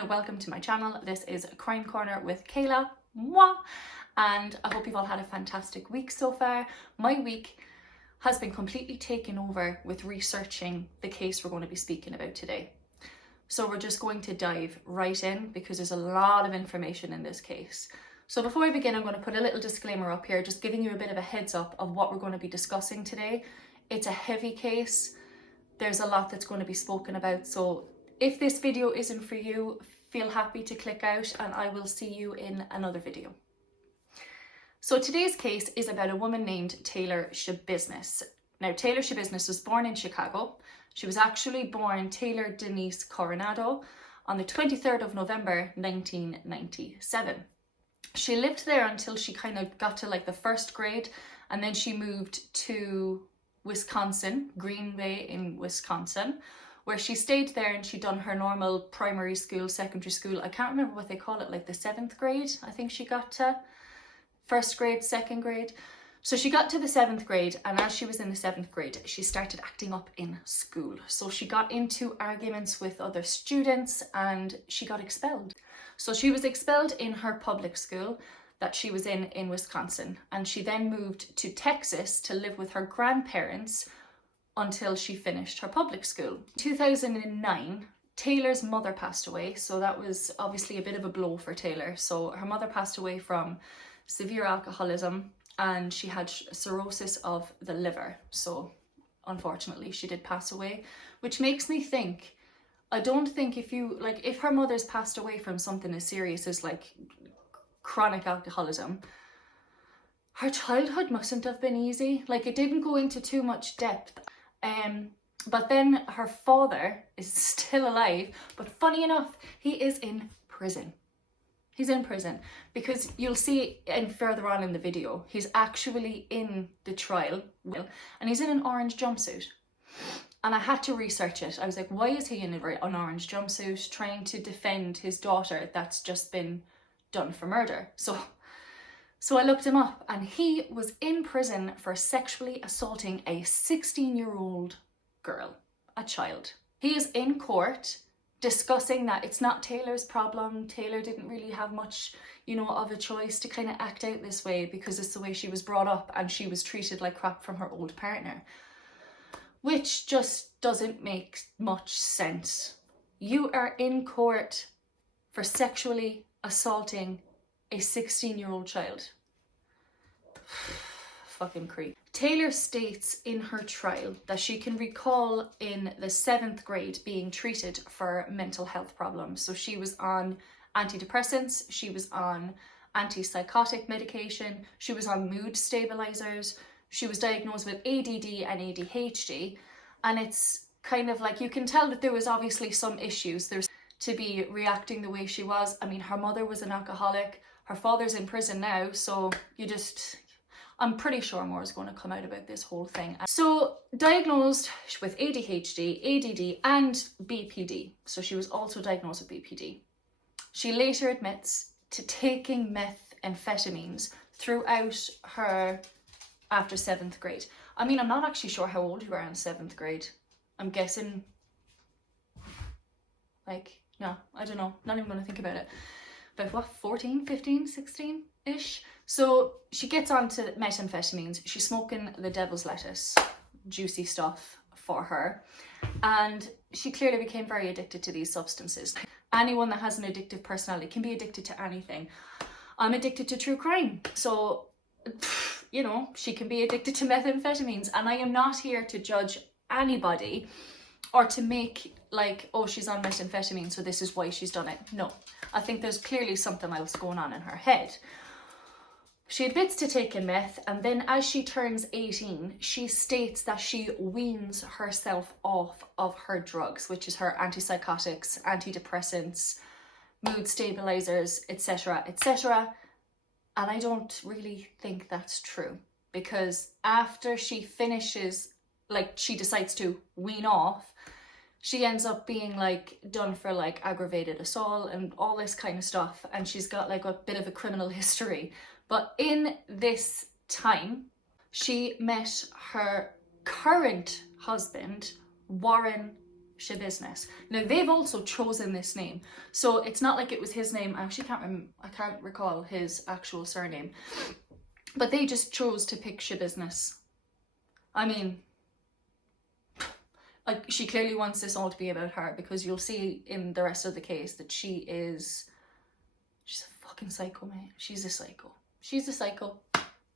and welcome to my channel. This is Crime Corner with Kayla, moi, and I hope you've all had a fantastic week so far. My week has been completely taken over with researching the case we're going to be speaking about today. So we're just going to dive right in because there's a lot of information in this case. So before I begin, I'm going to put a little disclaimer up here, just giving you a bit of a heads up of what we're going to be discussing today. It's a heavy case. There's a lot that's going to be spoken about. So if this video isn't for you, feel happy to click out and I will see you in another video. So today's case is about a woman named Taylor Schabusiness. Now, Taylor Schabusiness was born in Chicago. She was actually born Taylor Denise Coronado on the 23rd of November, 1997. She lived there until she kind of got to like the first grade, and then she moved to Wisconsin, Green Bay in Wisconsin, where she stayed there and she done her normal primary school, secondary school. I can't remember what they call it, like the 7th grade, I think she got to. First grade, second grade. So she got to the 7th grade, and as she was in the 7th grade, she started acting up in school. So she got into arguments with other students and she got expelled. So she was expelled in her public school that she was in Wisconsin, and she then moved to Texas to live with her grandparents until she finished her public school. In 2009, Taylor's mother passed away, so that was obviously a bit of a blow for Taylor. So her mother passed away from severe alcoholism and she had cirrhosis of the liver. So unfortunately she did pass away, which makes me think, I don't think if her mother's passed away from something as serious as like chronic alcoholism, her childhood mustn't have been easy. Like, it didn't go into too much depth. But then her father is still alive, but funny enough, he is in prison. He's in prison because you'll see further on in the video, he's actually in the trial and he's in an orange jumpsuit. And I had to research it. I was like, why is he in an orange jumpsuit trying to defend his daughter that's just been done for murder? So I looked him up, and he was in prison for sexually assaulting a 16-year-old girl, a child. He is in court discussing that it's not Taylor's problem. Taylor didn't really have much, of a choice to kind of act out this way because it's the way she was brought up and she was treated like crap from her old partner, which just doesn't make much sense. You are in court for sexually assaulting a 16-year-old child. Fucking creep. Taylor states in her trial that she can recall in the 7th grade being treated for mental health problems. So she was on antidepressants, she was on antipsychotic medication, she was on mood stabilizers, she was diagnosed with ADD and ADHD. And it's kind of like, you can tell that there was obviously some issues. There's to be reacting the way she was. I mean, her mother was an alcoholic, her father's in prison now, so I'm pretty sure more is going to come out about this whole thing. So diagnosed with ADHD, ADD and BPD. So she was also diagnosed with BPD. She later admits to taking methamphetamines throughout her after 7th grade. I mean, I'm not actually sure how old you are in 7th grade. I'm guessing I don't know, not even going to think about it. About what, 14, 15, 16-ish? So she gets onto methamphetamines. She's smoking the devil's lettuce, juicy stuff for her. And she clearly became very addicted to these substances. Anyone that has an addictive personality can be addicted to anything. I'm addicted to true crime. So, she can be addicted to methamphetamines. And I am not here to judge anybody or to make like, oh, she's on methamphetamine, so this is why she's done it. No, I think there's clearly something else going on in her head. She admits to taking meth, and then as she turns 18, she states that she weans herself off of her drugs, which is her antipsychotics, antidepressants, mood stabilizers, etc., etc. And I don't really think that's true, because after she finishes, she decides to wean off, she ends up being done for aggravated assault and all this kind of stuff, and she's got a bit of a criminal history. But in this time, she met her current husband, Warren Schabusiness. Now they've also chosen this name, so it's not like it was his name. I actually can't recall his actual surname, but they just chose to pick Schabusiness. I mean, like, she clearly wants this all to be about her, because you'll see in the rest of the case that she's a fucking psycho, mate. She's a psycho. She's a psycho.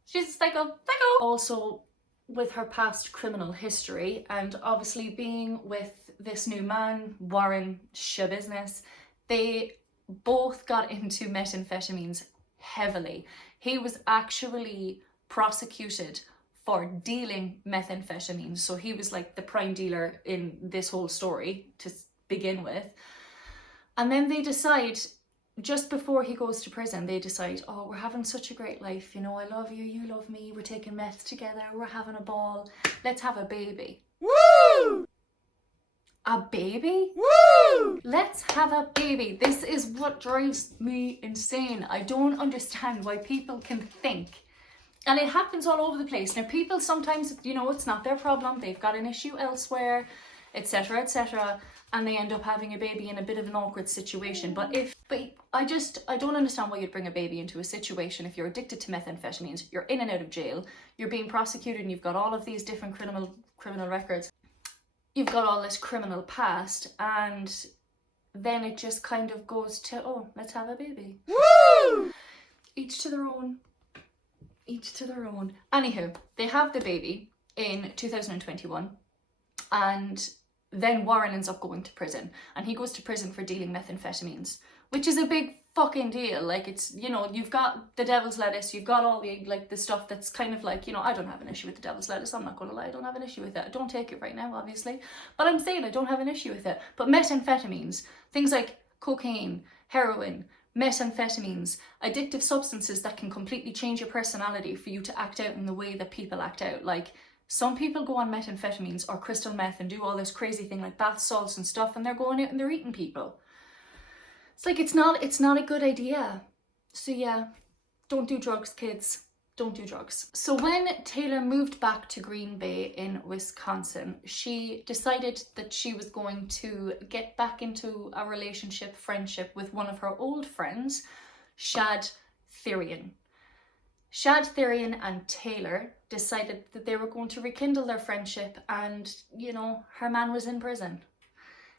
She's a psycho. Psycho! Also, with her past criminal history, and obviously being with this new man, Warren Schabusiness, they both got into methamphetamines heavily. He was actually prosecuted for dealing methamphetamines, so he was like the prime dealer in this whole story to begin with. And then they decide, just before he goes to prison, they decide, oh, we're having such a great life, you know, I love you, you love me, we're taking meth together, we're having a ball, let's have a baby. Woo! A baby? Woo! Let's have a baby. This is what drives me insane. I don't understand why people can think, and it happens all over the place. Now, people sometimes, you know, it's not their problem, they've got an issue elsewhere, etc., etc., and they end up having a baby in a bit of an awkward situation. But I don't understand why you'd bring a baby into a situation if you're addicted to methamphetamines, you're in and out of jail, you're being prosecuted, and you've got all of these different criminal records, you've got all this criminal past, and then it just kind of goes to, oh, let's have a baby. Woo! Each to their own. Each to their own. Anywho, they have the baby in 2021, and then Warren ends up going to prison, and he goes to prison for dealing methamphetamines, which is a big fucking deal. Like, it's, you know, you've got the devil's lettuce, you've got all the, like, the stuff that's kind of like, you know, I don't have an issue with the devil's lettuce, I'm not gonna lie, I don't have an issue with it. I don't take it right now, obviously, but I'm saying I don't have an issue with it. But methamphetamines, things like cocaine, heroin, methamphetamines, addictive substances that can completely change your personality for you to act out in the way that people act out. Like, some people go on methamphetamines or crystal meth and do all this crazy thing like bath salts and stuff, and they're going out and they're eating people. It's like, it's not a good idea. So yeah, don't do drugs, kids. Don't do drugs. So when Taylor moved back to Green Bay in Wisconsin, she decided that she was going to get back into a relationship, friendship with one of her old friends, Shad Thyrion. Shad Thyrion and Taylor decided that they were going to rekindle their friendship, and, you know, her man was in prison.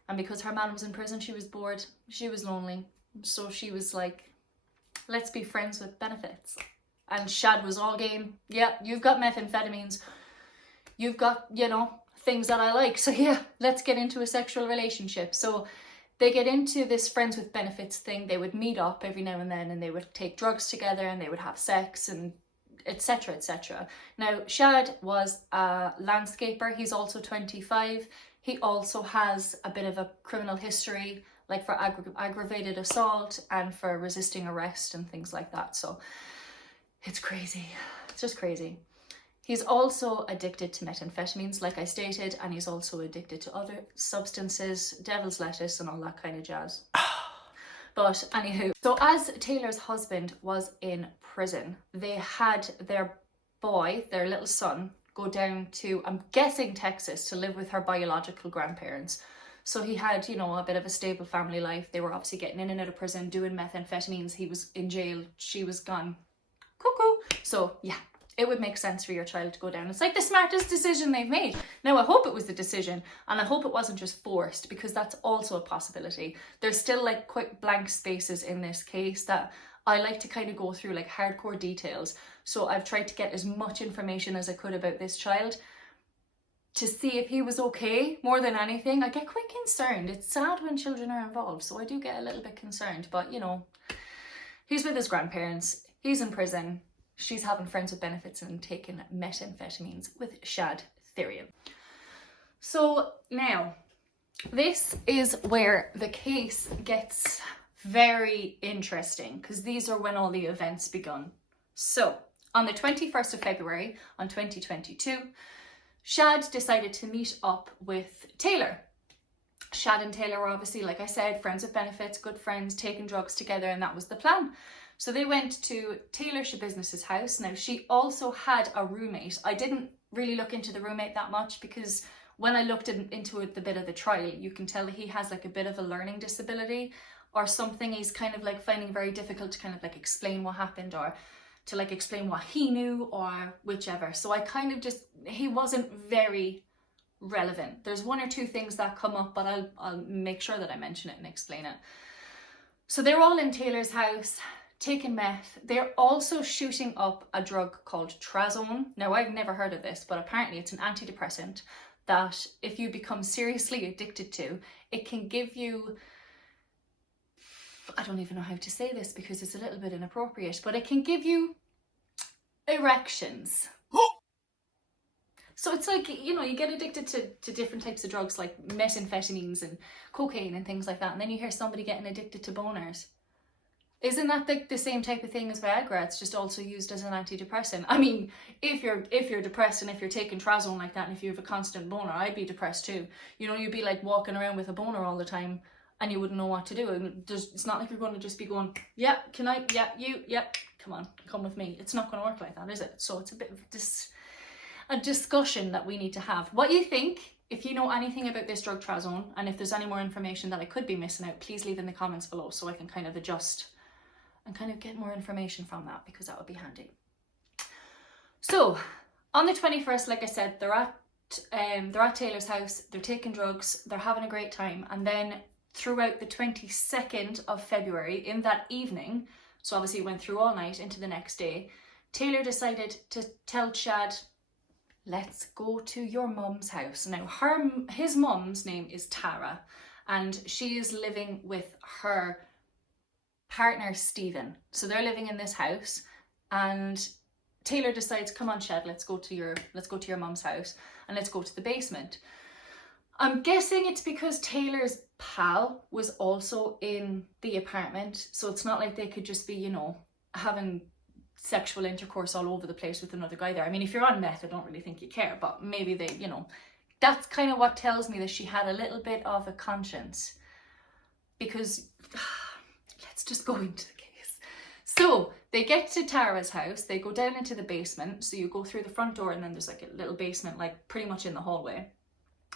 And because her man was in prison, she was bored, she was lonely. So she was like, let's be friends with benefits. And Shad was all game. Yeah, you've got methamphetamines. You've got, you know, things that I like. So yeah, let's get into a sexual relationship. So they get into this friends with benefits thing. They would meet up every now and then, and they would take drugs together, and they would have sex, and etc., etc. Now, Shad was a landscaper. He's also 25. He also has a bit of a criminal history, like for aggravated assault and for resisting arrest and things like that. So it's crazy. It's just crazy. He's also addicted to methamphetamines, like I stated, and he's also addicted to other substances, devil's lettuce and all that kind of jazz. But anywho, so as Taylor's husband was in prison, they had their boy, their little son, go down to, I'm guessing, Texas to live with her biological grandparents. So he had, you know, a bit of a stable family life. They were obviously getting in and out of prison, doing methamphetamines. He was in jail, she was gone cuckoo. So yeah, it would make sense for your child to go down. It's like the smartest decision they've made. Now, I hope it was the decision, and I hope it wasn't just forced, because that's also a possibility. There's still like quite blank spaces in this case that I like to kind of go through, like hardcore details. So I've tried to get as much information as I could about this child to see if he was okay. More than anything, I get quite concerned. It's sad when children are involved, so I do get a little bit concerned. But, you know, he's with his grandparents, he's in prison, she's having friends with benefits and taking methamphetamines with Shad Thyrion. So now, this is where the case gets very interesting, because these are when all the events begun. So, on the 21st of February, on 2022, Shad decided to meet up with Taylor. Shad and Taylor were obviously, like I said, friends with benefits, good friends, taking drugs together, and that was the plan. So they went to Taylor Schabusiness's house. Now, she also had a roommate. I didn't really look into the roommate that much, because when I looked into it, the bit of the trial, you can tell he has like a bit of a learning disability or something. He's kind of like finding very difficult to kind of like explain what happened, or to like explain what he knew, or whichever. So I kind of just, he wasn't very relevant. There's one or two things that come up, but I'll make sure that I mention it and explain it. So they're all in Taylor's house, taking meth. They're also shooting up a drug called trazone. Now, I've never heard of this, but apparently it's an antidepressant that if you become seriously addicted to, it can give you, I don't even know how to say this because it's a little bit inappropriate, but it can give you erections. So it's like, you know, you get addicted to different types of drugs like methamphetamines and cocaine and things like that, and then you hear somebody getting addicted to boners. Isn't that the same type of thing as Viagra? It's just also used as an antidepressant. I mean, if you're depressed and if you're taking trazone like that and if you have a constant boner, I'd be depressed too. You know, you'd be like walking around with a boner all the time and you wouldn't know what to do. And it's not like you're going to just be going, yeah, can I, yeah, you, yeah, come on, come with me. It's not going to work like that, is it? So it's a bit of a discussion that we need to have. What you think, if you know anything about this drug trazone, and if there's any more information that I could be missing out, please leave in the comments below so I can kind of adjust and kind of get more information from that, because that would be handy. So on the 21st, like I said, they're at Taylor's house, they're taking drugs, they're having a great time, and then throughout the 22nd of February, in that evening, so obviously it went through all night into the next day, Taylor decided to tell Shad, let's go to your mum's house. Now his mum's name is Tara, and she is living with her partner Stephen. So they're living in this house, and Taylor decides, come on Shad, let's go to your mum's house and let's go to the basement. I'm guessing it's because Taylor's pal was also in the apartment, so it's not like they could just be, you know, having sexual intercourse all over the place with another guy there. I mean, if you're on meth, I don't really think you care, but maybe they, you know, that's kind of what tells me that she had a little bit of a conscience, because let's just go into the case. So they get to Tara's house, they go down into the basement. So you go through the front door and then there's like a little basement, like pretty much in the hallway.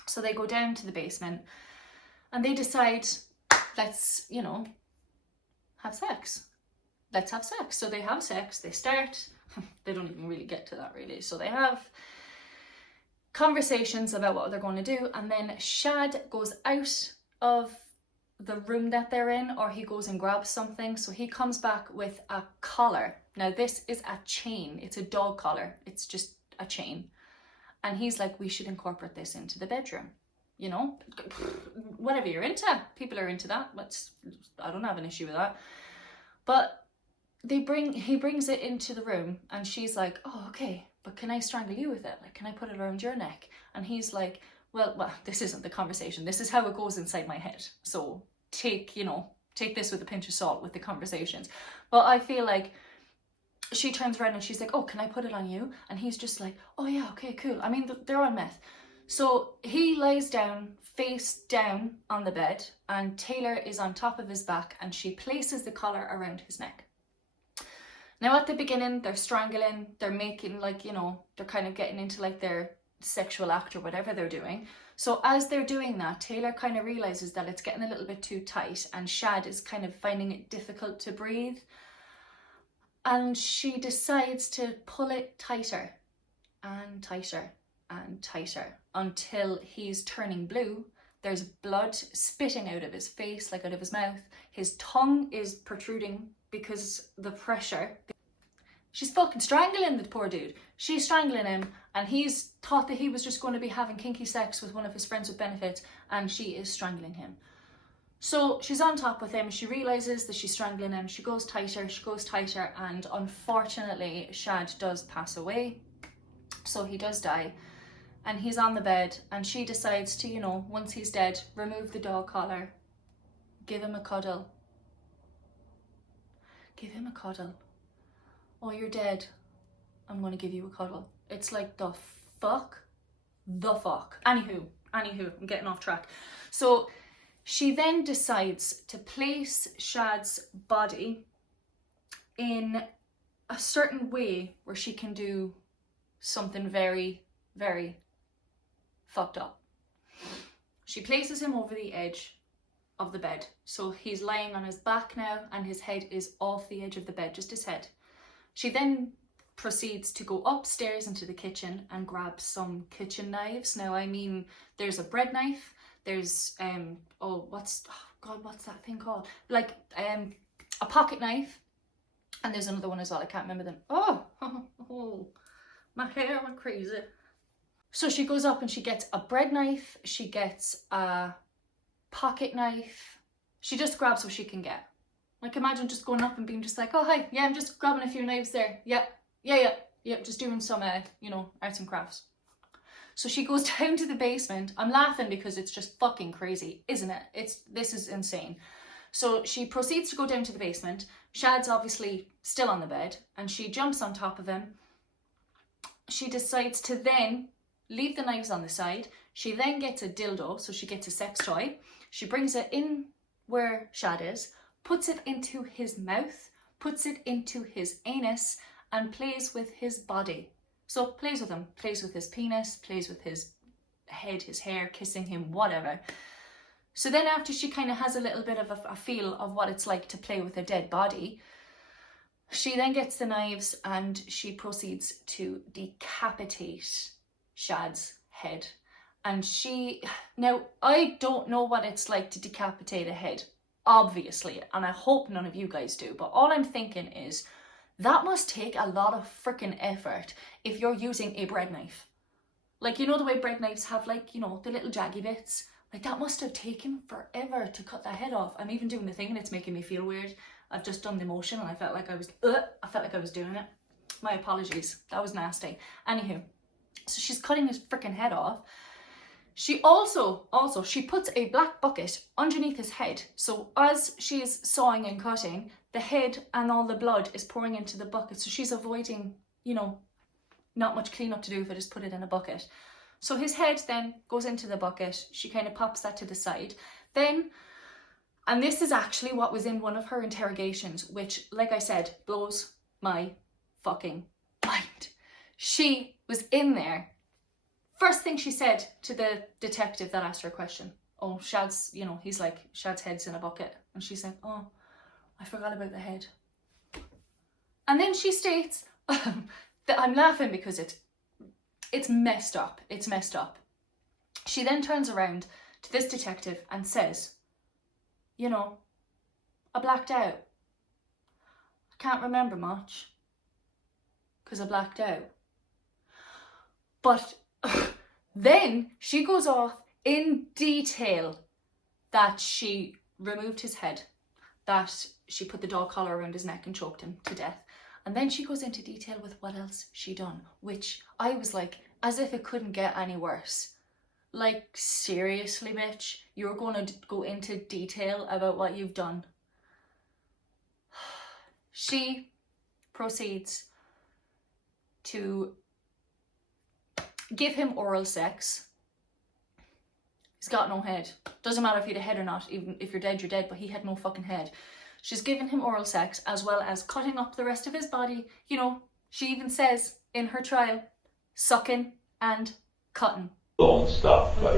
So they go down to the basement and they decide, let's, you know, have sex. Let's have sex. So they have sex, they start, they don't even really get to that really. So they have conversations about what they're going to do, and then Shad goes out of the room that they're in, or he goes and grabs something. So he comes back with a collar. Now this is a chain, it's a dog collar, it's just a chain. And he's like, we should incorporate this into the bedroom. You know, whatever you're into, people are into that. I don't have an issue with that. But he brings it into the room, and she's like, oh, okay, but can I strangle you with it? Like, can I put it around your neck? And he's like, well, this isn't the conversation. This is how it goes inside my head. So take this with a pinch of salt with the conversations. But I feel like she turns around and she's like, oh, can I put it on you? And he's just like, oh yeah, okay, cool. I mean, they're on meth. So he lies down, face down on the bed, and Taylor is on top of his back, and she places the collar around his neck. Now at the beginning, they're strangling, they're making like, you know, they're kind of getting into like their sexual act or whatever they're doing. So as they're doing that, Taylor kind of realizes that it's getting a little bit too tight, and Shad is kind of finding it difficult to breathe. And she decides to pull it tighter and tighter and tighter until he's turning blue. There's blood spitting out of his face, like out of his mouth. His tongue is protruding because the pressure. She's fucking strangling the poor dude. She's strangling him, and he's thought that he was just going to be having kinky sex with one of his friends with benefits, and she is strangling him. So she's on top with him, she realises that she's strangling him, she goes tighter, and unfortunately Shad does pass away. So he does die, and he's on the bed, and she decides to, you know, once he's dead, remove the dog collar, give him a cuddle. Give him a cuddle. Oh, you're dead. I'm going to give you a cuddle. It's like, the fuck? The fuck? Anywho, I'm getting off track. So she then decides to place Shad's body in a certain way where she can do something very, very fucked up. She places him over the edge of the bed. So he's lying on his back now and his head is off the edge of the bed, just his head. She then proceeds to go upstairs into the kitchen and grab some kitchen knives. Now, I mean, there's a bread knife, there's, what's that thing called? Like, a pocket knife, and there's another one as well, I can't remember them. Oh, my hair went crazy. So she goes up and she gets a bread knife, she gets a pocket knife, she just grabs what she can get. Like, imagine just going up and being just like, oh hi, yeah, I'm just grabbing a few knives there, yeah, just doing some, arts and crafts. So she goes down to the basement. I'm laughing because it's just fucking crazy, isn't it? This is insane. So she proceeds to go down to the basement. Shad's obviously still on the bed and she jumps on top of him. She decides to then leave the knives on the side. She then gets a dildo, so she gets a sex toy. She brings it in where Shad is, puts it into his mouth, puts it into his anus, and plays with his body. So plays with him, plays with his penis, plays with his head, his hair, kissing him, whatever. So then after she kind of has a little bit of a feel of what it's like to play with a dead body, she then gets the knives and she proceeds to decapitate Shad's head. And now I don't know what it's like to decapitate a head, obviously, and I hope none of you guys do, but all I'm thinking is that must take a lot of freaking effort if you're using a bread knife. Like, you know the way bread knives have, like, the little jaggy bits? Like, that must have taken forever to cut that head off. I'm even doing the thing and it's making me feel weird. I've just done the motion and I felt like I was doing it. My apologies. That was nasty. Anywho, so she's cutting his freaking head off. She also, she puts a black bucket underneath his head. So as she's sawing and cutting, the head and all the blood is pouring into the bucket. So she's avoiding, not much cleanup to do if I just put it in a bucket. So his head then goes into the bucket. She kind of pops that to the side. Then, and this is actually what was in one of her interrogations, which, like I said, blows my fucking mind. She was in there. First thing she said to the detective that asked her a question, oh, Shad's, he's like, Shad's head's in a bucket. And she's like, oh, I forgot about the head. And then she states that I'm laughing because it's messed up. It's messed up. She then turns around to this detective and says, I blacked out. I can't remember much because I blacked out. But then she goes off in detail that she removed his head, that she put the dog collar around his neck and choked him to death. And then she goes into detail with what else she done, which I was like, as if it couldn't get any worse. Like, seriously, bitch, you're going to go into detail about what you've done. She proceeds to give him oral sex. He's got no head. Doesn't matter if he had a head or not. Even if you're dead, but he had no fucking head. She's given him oral sex as well as cutting up the rest of his body. She even says in her trial, sucking and cutting. Own stuff, but...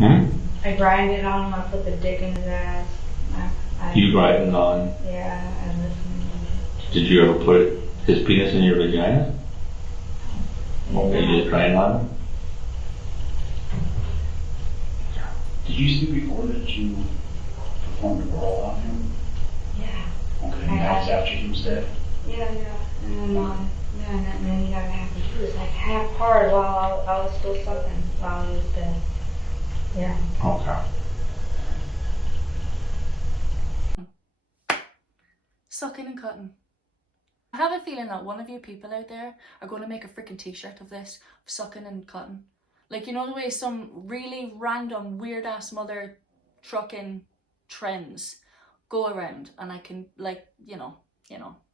I grind it on him, I put the dick in his ass. You grind it on? Yeah, I listen. Did you ever put his penis in your vagina? Or you just grind on him? Did you see before that you performed a roll on him? Yeah. Okay, and that was after he was dead? Yeah. And then he got half. He was like half hard while I was still sucking while he was dead. Yeah. Okay. Sucking and cutting. I have a feeling that one of you people out there are going to make a freaking t-shirt of this, of sucking and cutting. Like, the way some really random weird ass mother trucking trends go around and I can, like,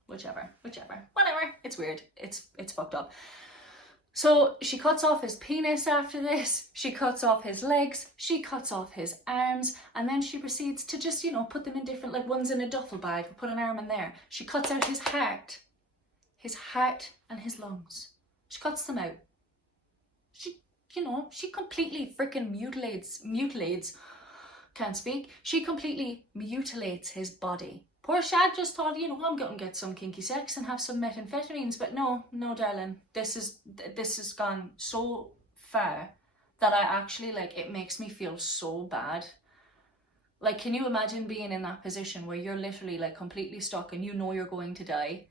whichever, whatever. It's weird. It's fucked up. So she cuts off his penis after this, she cuts off his legs, she cuts off his arms, and then she proceeds to just, put them in different, like, one's in a duffel bag, put an arm in there. She cuts out his heart and his lungs. She cuts them out. you know, she completely freaking mutilates, can't speak. She completely mutilates his body. Poor Shad just thought, you know, I'm going to get some kinky sex and have some methamphetamines, but no, darling. This has gone so far that I actually, like, it makes me feel so bad. Like, can you imagine being in that position where you're literally, like, completely stuck and you know you're going to die?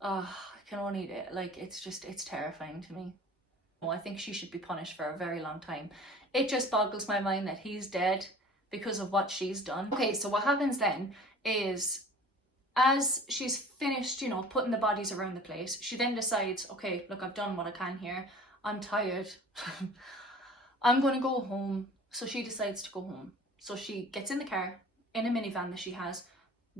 I can only, like, it's terrifying to me. I think she should be punished for a very long time. It just boggles my mind that he's dead because of what she's done. Okay, so what happens then is, as she's finished, you know, putting the bodies around the place, she then decides, okay, look, I've done what I can here. I'm tired. I'm going to go home. So she decides to go home. So she gets in the car, in a minivan that she has,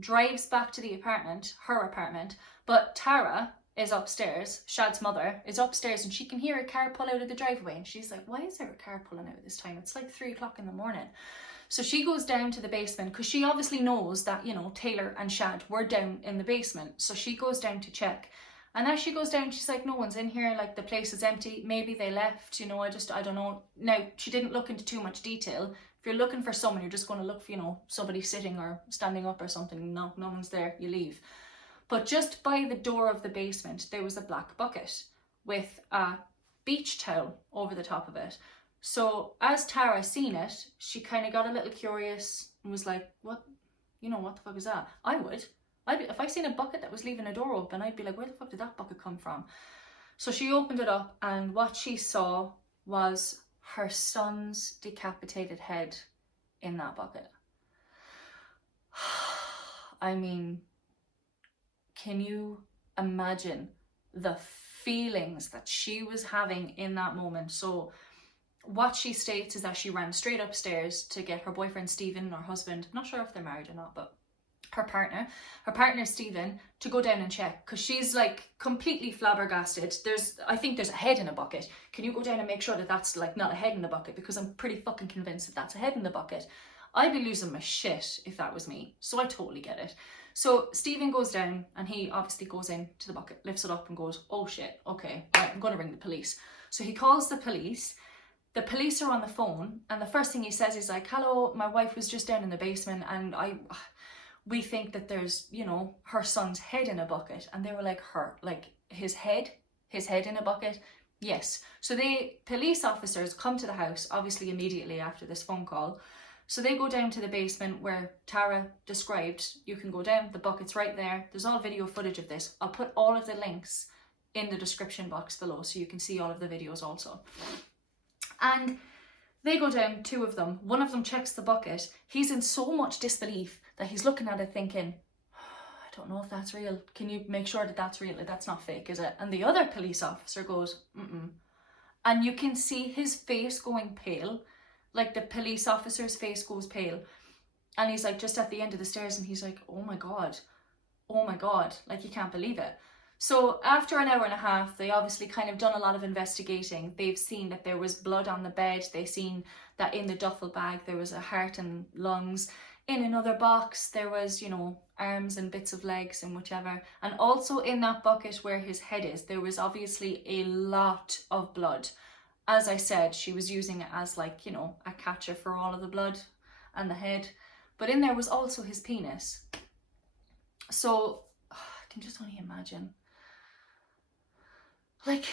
drives back to the apartment, her apartment, but Tara is upstairs, Shad's mother is upstairs, and she can hear a car pull out of the driveway, and she's like, why is there a car pulling out at this time? It's like 3 o'clock in the morning. So she goes down to the basement because she obviously knows that, you know, Taylor and Shad were down in the basement. So she goes down to check. And as she goes down, she's like, no one's in here, like the place is empty, maybe they left, you know, I don't know. Now, she didn't look into too much detail. If you're looking for someone, you're just going to look for, you know, somebody sitting or standing up or something. No one's there, you leave. But just by the door of the basement, there was a black bucket with a beach towel over the top of it. So as Tara seen it, she kind of got a little curious and was like, what, you know, what the fuck is that? If I seen a bucket that was leaving a door open, I'd be like, where the fuck did that bucket come from? So she opened it up, and what she saw was her son's decapitated head in that bucket. I mean, can you imagine the feelings that she was having in that moment? So what she states is that she ran straight upstairs to get her boyfriend Stephen, or husband, I'm not sure if they're married or not, but her partner Stephen, to go down and check, because she's like completely flabbergasted. I think there's a head in a bucket. Can you go down and make sure that that's like not a head in the bucket? Because I'm pretty fucking convinced that that's a head in the bucket. I'd be losing my shit if that was me. So I totally get it. So Stephen goes down, and he obviously goes into the bucket, lifts it up and goes, oh shit, okay, all right, I'm going to ring the police. So he calls the police. The police are on the phone, and the first thing he says is like, hello, my wife was just down in the basement, and we think that there's, you know, her son's head in a bucket. And they were like, his head in a bucket? Yes. So police officers come to the house, obviously immediately after this phone call. So they go down to the basement where Tara described. You can go down, the bucket's right there. There's all video footage of this. I'll put all of the links in the description box below so you can see all of the videos also. And they go down, 2 of them. One of them checks the bucket. He's in so much disbelief that he's looking at it thinking, I don't know if that's real. Can you make sure that that's real? That's not fake, is it? And the other police officer goes, mm-mm. And you can see his face going pale. Like the police officer's face goes pale. And he's like just at the end of the stairs, and he's like, oh my God, like you can't believe it. So after an hour and a half, they obviously kind of done a lot of investigating. They've seen that there was blood on the bed. They've seen that in the duffel bag there was a heart and lungs. In another box there was, you know, arms and bits of legs and whichever. And also in that bucket where his head is, there was obviously a lot of blood. As I said, she was using it as like, you know, a catcher for all of the blood and the head. But in there was also his penis. So I can just only imagine. Like,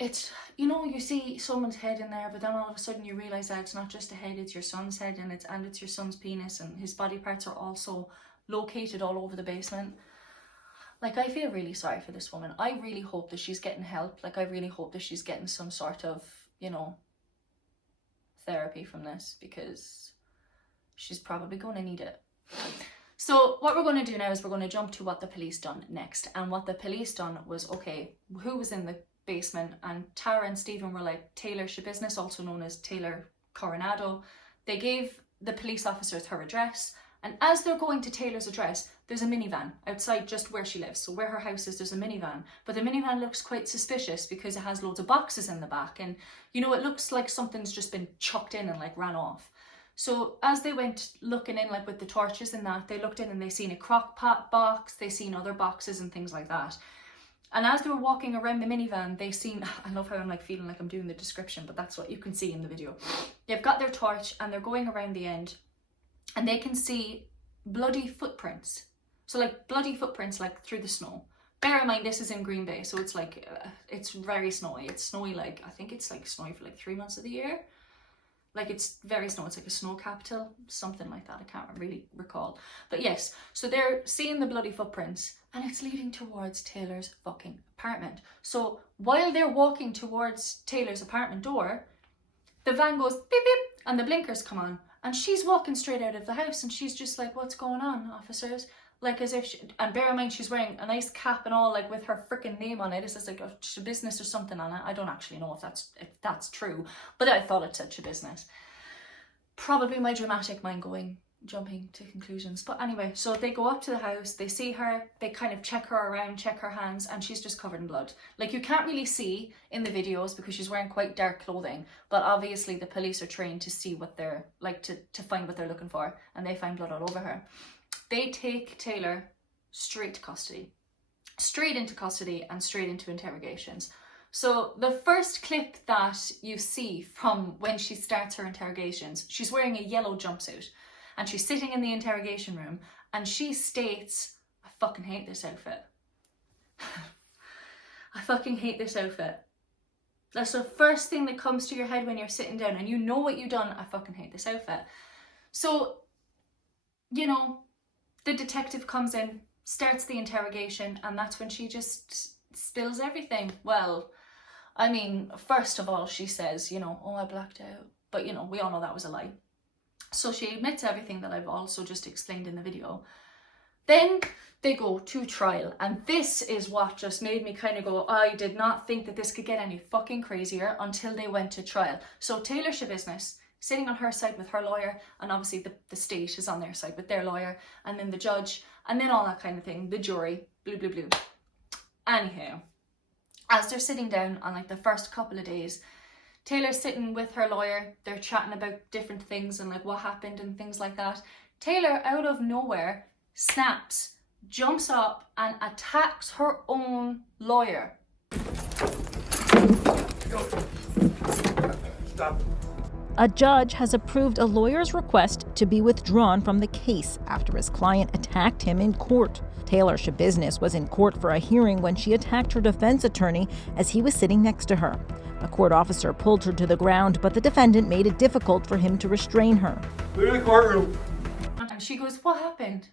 it's, you know, you see someone's head in there, but then all of a sudden you realise that it's not just a head, it's your son's head, and it's your son's penis, and his body parts are also located all over the basement. Like, I feel really sorry for this woman. I really hope that she's getting help. Like, I really hope that she's getting some sort of, you know, therapy from this, because she's probably going to need it. So what we're going to do now is we're going to jump to what the police done next. And what the police done was, okay, who was in the basement? And Tara and Stephen were like, Taylor Schabusiness, also known as Taylor Coronado. They gave the police officers her address. And as they're going to Taylor's address, there's a minivan outside just where she lives. So where her house is, there's a minivan. But the minivan looks quite suspicious because it has loads of boxes in the back. And, you know, it looks like something's just been chucked in and like ran off. So as they went looking in, like with the torches and that, they looked in and they seen a crock pot box, they seen other boxes and things like that. And as they were walking around the minivan, they seen, I love how I'm like feeling like I'm doing the description, but that's what you can see in the video. They've got their torch and they're going around the end and they can see bloody footprints. So like bloody footprints like through the snow. Bear in mind, this is in Green Bay, so it's like, it's very snowy. It's snowy like, I think it's like snowy for like 3 months of the year. Like it's very snowy, it's like a snow capital, something like that, I can't really recall. But yes, so they're seeing the bloody footprints and it's leading towards Taylor's fucking apartment. So while they're walking towards Taylor's apartment door, the van goes beep beep and the blinkers come on and she's walking straight out of the house and she's just like, what's going on, officers? Like as if, and bear in mind she's wearing a nice cap and all, like with her freaking name on it. It says like a Schabusiness or something on it. I don't actually know if that's true, but I thought it said Schabusiness. Probably my dramatic mind jumping to conclusions. But anyway, so they go up to the house, they see her, they kind of check her around, check her hands, and she's just covered in blood. Like you can't really see in the videos because she's wearing quite dark clothing, but obviously the police are trained to see what they're like, to find what they're looking for, and they find blood all over her. They take Taylor straight into custody and straight into interrogations. So the first clip that you see from when she starts her interrogations, she's wearing a yellow jumpsuit and she's sitting in the interrogation room and she states, I fucking hate this outfit. I fucking hate this outfit. That's the first thing that comes to your head when you're sitting down and you know what you've done. I fucking hate this outfit. So, you know, the detective comes in, starts the interrogation, and that's when she just spills everything. Well, I mean, first of all, she says, you know, oh, I blacked out. But, you know, we all know that was a lie. So she admits everything that I've also just explained in the video. Then they go to trial. And this is what just made me kind of go, I did not think that this could get any fucking crazier until they went to trial. So Taylor Schabusiness, sitting on her side with her lawyer, and obviously the state is on their side with their lawyer, and then the judge, and then all that kind of thing, the jury, blue, blue, blue. Anyhow, as they're sitting down on like the first couple of days, Taylor's sitting with her lawyer, they're chatting about different things and like what happened and things like that. Taylor, out of nowhere, snaps, jumps up and attacks her own lawyer. Stop. A judge has approved a lawyer's request to be withdrawn from the case after his client attacked him in court. Taylor Schabusiness was in court for a hearing when she attacked her defense attorney as he was sitting next to her. A court officer pulled her to the ground, but the defendant made it difficult for him to restrain her. Clear the courtroom. And she goes, what happened?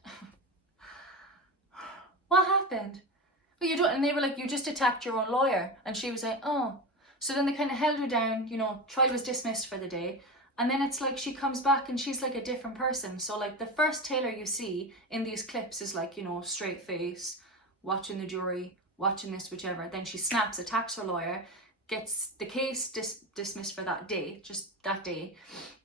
What happened? Well, you don't, and they were like, you just attacked your own lawyer. And she was like, oh. So then they kind of held her down, you know, trial was dismissed for the day. And then it's like she comes back and she's like a different person. So like the first Taylor you see in these clips is like, you know, straight face, watching the jury, watching this, whichever. Then she snaps, attacks her lawyer, gets the case dismissed for that day, just that day.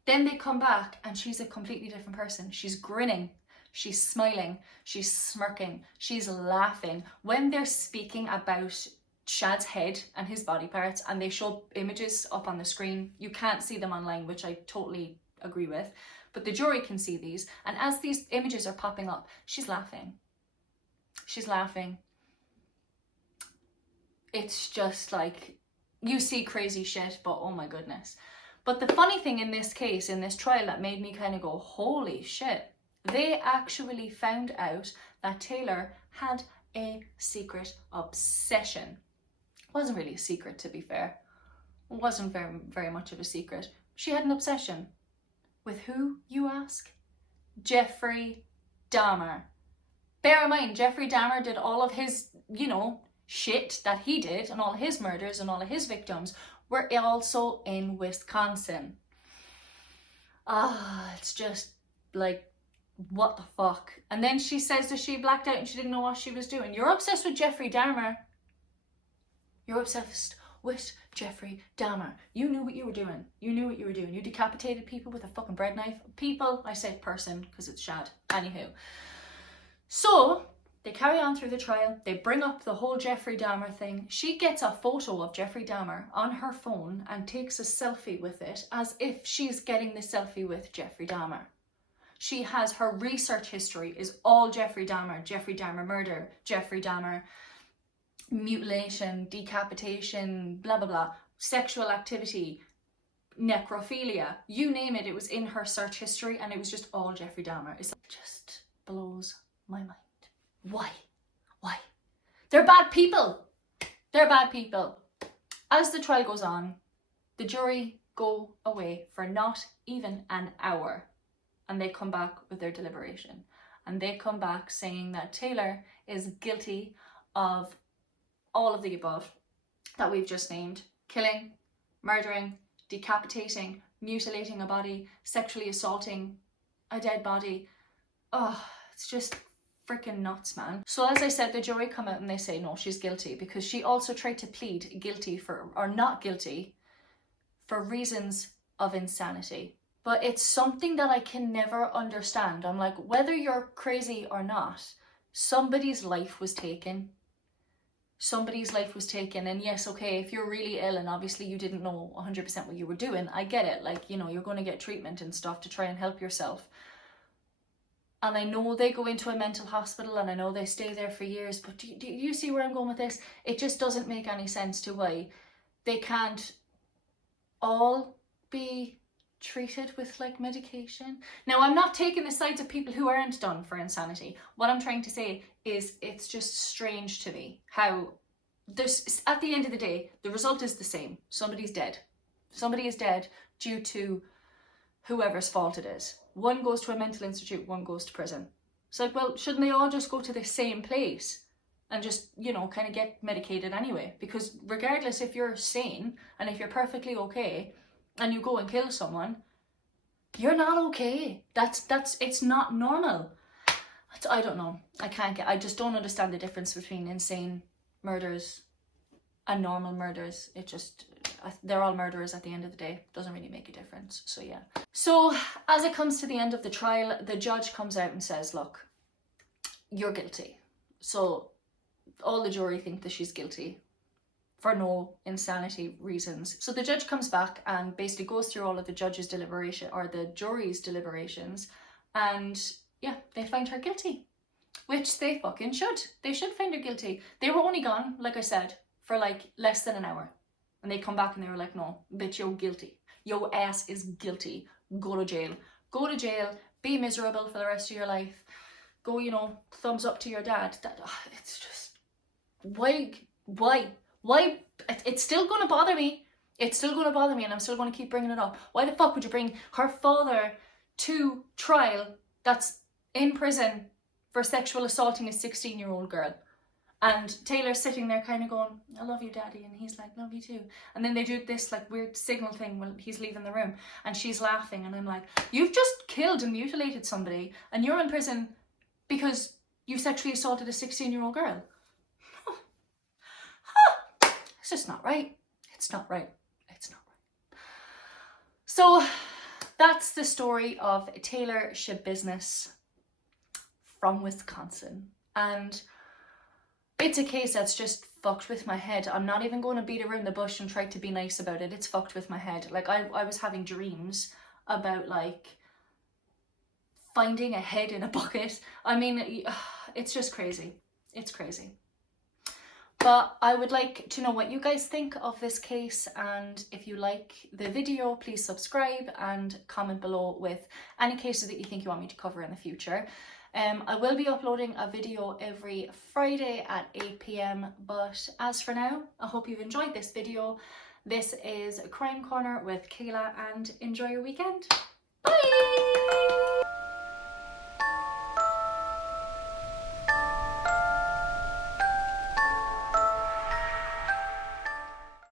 Then they come back and she's a completely different person. She's grinning, she's smiling, she's smirking, she's laughing. When they're speaking about Shad's head and his body parts and they show images up on the screen, you can't see them online, which I totally agree with, but the jury can see these, and as these images are popping up, she's laughing. She's laughing. It's just like, you see crazy shit, but oh my goodness. But the funny thing in this case, in this trial, that made me kind of go, holy shit, they actually found out that Taylor had a secret obsession. Wasn't really a secret, to be fair. It wasn't very much of a secret. She had an obsession. With who, you ask? Jeffrey Dahmer. Bear in mind, Jeffrey Dahmer did all of his, you know, shit that he did, and all of his murders and all of his victims were also in Wisconsin. It's just like, what the fuck? And then she says that she blacked out and she didn't know what she was doing. You're obsessed with Jeffrey Dahmer. You're obsessed with Jeffrey Dahmer. You knew what you were doing. You knew what you were doing. You decapitated people with a fucking bread knife. People, I said person because it's Shad. Anywho. So they carry on through the trial. They bring up the whole Jeffrey Dahmer thing. She gets a photo of Jeffrey Dahmer on her phone and takes a selfie with it as if she's getting the selfie with Jeffrey Dahmer. She has her research history is all Jeffrey Dahmer murder, Jeffrey Dahmer mutilation, decapitation, blah, blah, blah, sexual activity, necrophilia, you name it, it was in her search history, and it was just all Jeffrey Dahmer. It just blows my mind. Why? Why? They're bad people. They're bad people. As the trial goes on, the jury go away for not even an hour, and they come back with their deliberation. And they come back saying that Taylor is guilty of all of the above that we've just named: killing, murdering, decapitating, mutilating a body, sexually assaulting a dead body. Oh, it's just freaking nuts, man. So as I said, the jury come out and they say no, she's guilty, because she also tried to plead guilty for, or not guilty, for reasons of insanity. But it's something that I can never understand. I'm like, whether you're crazy or not, somebody's life was taken. Somebody's life was taken. And yes, okay, if you're really ill and obviously you didn't know 100% what you were doing, I get it. Like, you know, you're going to get treatment and stuff to try and help yourself. And I know they go into a mental hospital, and I know they stay there for years, but do you see where I'm going with this? It just doesn't make any sense to why they can't all be treated with like medication. Now, I'm not taking the sides of people who aren't done for insanity. What I'm trying to say is it's just strange to me how there's, at the end of the day, the result is the same. Somebody's dead. Somebody is dead due to whoever's fault it is. One goes to a mental institute, one goes to prison. It's like, well, shouldn't they all just go to the same place and just, you know, kind of get medicated anyway? Because regardless if you're sane and if you're perfectly okay and you go and kill someone, you're not okay. It's not normal. I don't know. I just don't understand the difference between insane murders and normal murders. They're all murderers at the end of the day. Doesn't really make a difference. So yeah. So as it comes to the end of the trial, the judge comes out and says, look, you're guilty. So all the jury think that she's guilty for no insanity reasons. So the judge comes back and basically goes through all of the judge's deliberation, or the jury's deliberations, and yeah, they find her guilty, which they fucking should. They should find her guilty. They were only gone, like I said, for like less than an hour. And they come back and they were like, no, bitch, you're guilty. Your ass is guilty. Go to jail. Go to jail. Be miserable for the rest of your life. Go, you know, thumbs up to your dad. It's just, why? It's still going to bother me. It's still going to bother me, and I'm still going to keep bringing it up. Why the fuck would you bring her father to trial that's in prison for sexual assaulting a 16-year-old girl? And Taylor's sitting there kind of going, I love you, daddy. And he's like, love you too. And then they do this like weird signal thing when he's leaving the room, and she's laughing. And I'm like, you've just killed and mutilated somebody, and you're in prison because you sexually assaulted a 16-year-old girl. It's just not right. It's not right. It's not right. So that's the story of Taylor Schabusiness from Wisconsin. And it's a case that's just fucked with my head. I'm not even going to beat around the bush and try to be nice about it. It's fucked with my head. Like, I was having dreams about, like, finding a head in a bucket. I mean, it's just crazy. It's crazy. But I would like to know what you guys think of this case, and if you like the video, please subscribe and comment below with any cases that you think you want me to cover in the future. I will be uploading a video every Friday at 8 PM, but as for now, I hope you've enjoyed this video. This is Crime Corner with Kayla, and enjoy your weekend.